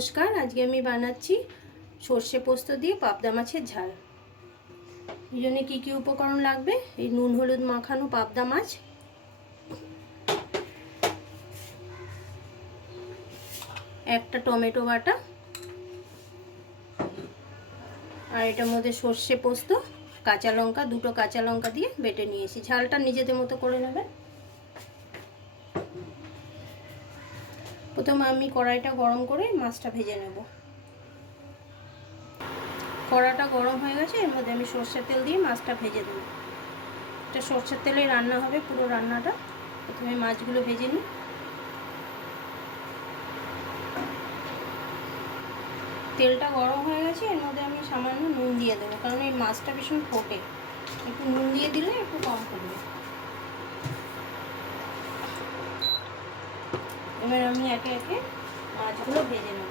নমস্কার, আজকে আমি বানাচ্ছি সর্ষে পোস্ত দিয়ে পাবদা মাছের ঝাল। এই জন্য কী কী উপকরণ লাগবে? এই নুন হলুদ মাখানো পাবদা মাছ, একটা টমেটো বাটা, আর এটার মধ্যে সর্ষে পোস্ত, কাঁচা লঙ্কা, দুটো কাঁচা লঙ্কা দিয়ে বেটে নিয়েছি। ঝালটা নিজেদের মতো করে নেবে। প্রথমে আমি কড়াইটা গরম করে মাছটা ভেজে নেব। কড়াটা গরম হয়ে গেছে, এর মধ্যে আমি সর্ষের তেল দিয়ে মাছটা ভেজে দেবো। এটা সর্ষের তেলেই রান্না হবে পুরো রান্নাটা। প্রথমে মাছগুলো ভেজে নিই। তেলটা গরম হয়ে গেছে, এর মধ্যে আমি সামান্য নুন দিয়ে দেবো, কারণ এই মাছটা ভীষণ ফোটে। একটু নুন দিয়ে দিলে একটু কম করবে। এবার আমি একে একে মাছগুলো ভেজে নেব।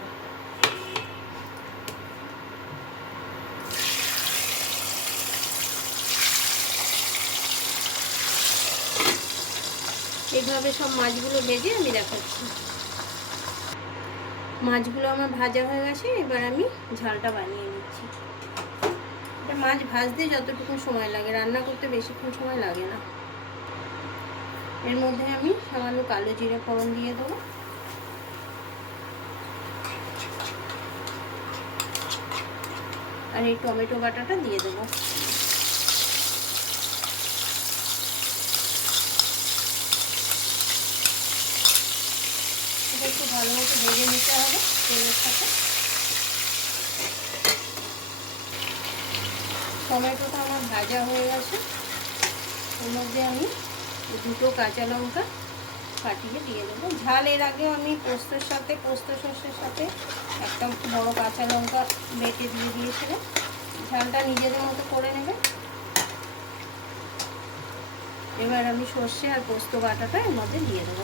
এইভাবে সব মাছগুলো ভেজে আমি দেখাচ্ছি। মাছগুলো আমার ভাজা হয়ে গেছে, এবার আমি ঝালটা বানিয়ে নিচ্ছি। এটা মাছ ভাজতে যতটুকু সময় লাগে, রান্না করতে বেশিক্ষণ সময় লাগে না। এর মধ্যে আমি সামান্য কালো জিরে ফোড়ন দিয়ে দেবো, আর এই টমেটো বাটাটা দিয়ে দেবো। এটা একটু ভালো মতো ভেজে নিতে হবে তেলের সাথে। টমেটোটা আমার ভাজা হয়ে গেছে, এর মধ্যে আমি দুটো কাঁচা লঙ্কা কাটিয়ে দিয়ে দেবো। ঝাল এর আগেও আমি পোস্ত সর্ষের সাথে একটা বড় কাঁচা লঙ্কা বেটে দিয়ে দিয়েছিলাম। ঝালটা নিজেদের মতো করে নেবে। এবার আমি সর্ষে আর পোস্ত বাটাটা এর মধ্যে দিয়ে দেবো।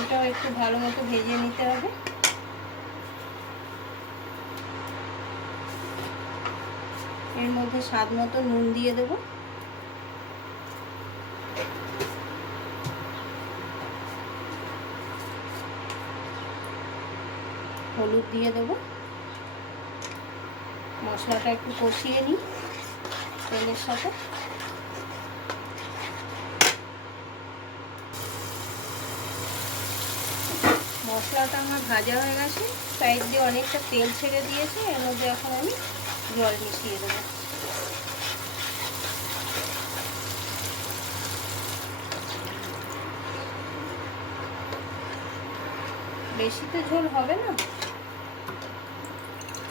এটাও একটু ভালো মতো ভেজে নিতে হবে। এর মধ্যে স্বাদ মতো নুন দিয়ে দেবো, হলুদ দিয়ে দেবো। মশলাটা একটু কষিয়ে নিই তেলের সাথে। মশলাটা আমার ভাজা হয়ে গেছে, সাইড দিয়ে অনেকটা তেল ছেড়ে দিয়েছে। এর মধ্যে এখন আমি জল মিশিয়ে দেবো। বেশি তো ঝোল হবে না,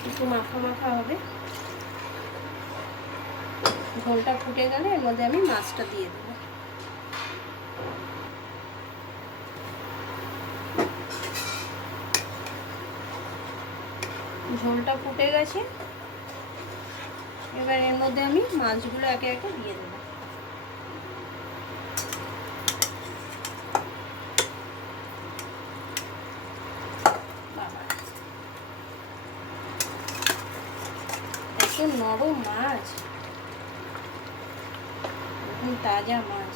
একটু মাখা মাখা হবে। ঝোলটা ফুটে গেলে এর মধ্যে আমি মাছটা দিয়ে দেবো। ঝোলটা ফুটে গেছে, এবার এর মধ্যে আমি মাছগুলো একে একে দিয়ে দেবো। এত নরম মাছ, একদম তাজা মাছ।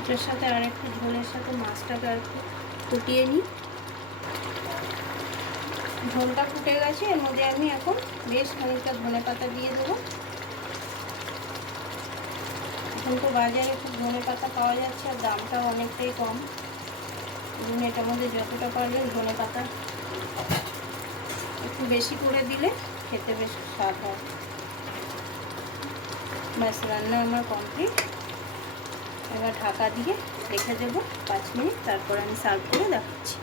এটার সাথে আর একটু ঝোলের সাথে মাছটাকে আর একটু ফুটিয়ে নিই। ঝোলটা ফুটে গেছে, এর মধ্যে আমি এখন বেশ খানিকটা ধনে পাতা দিয়ে দেবো। এখন তো বাজারে খুব ধনে পাতা পাওয়া যাচ্ছে, আর দামটাও অনেকটাই কম। এটার মধ্যে যতটা পারবেন ধনে পাতা একটু বেশি করে দিলে খেতে বেশ স্বাদ হয়। ব্যাস, রান্না আমার কমপ্লিট। এবার ঢাকা দিয়ে রেখে দেবো 5 মিনিট, তারপর আমি সার্ভ করে দেখাচ্ছি।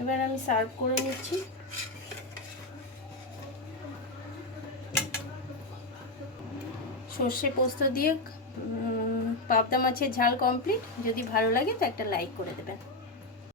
এবার আমি সার্ভ করে নিচ্ছি। সর্ষে পোস্ত দিয়ে পাবদা মাছের ঝাল কমপ্লিট। যদি ভালো লাগে তো একটা লাইক করে দেবেন।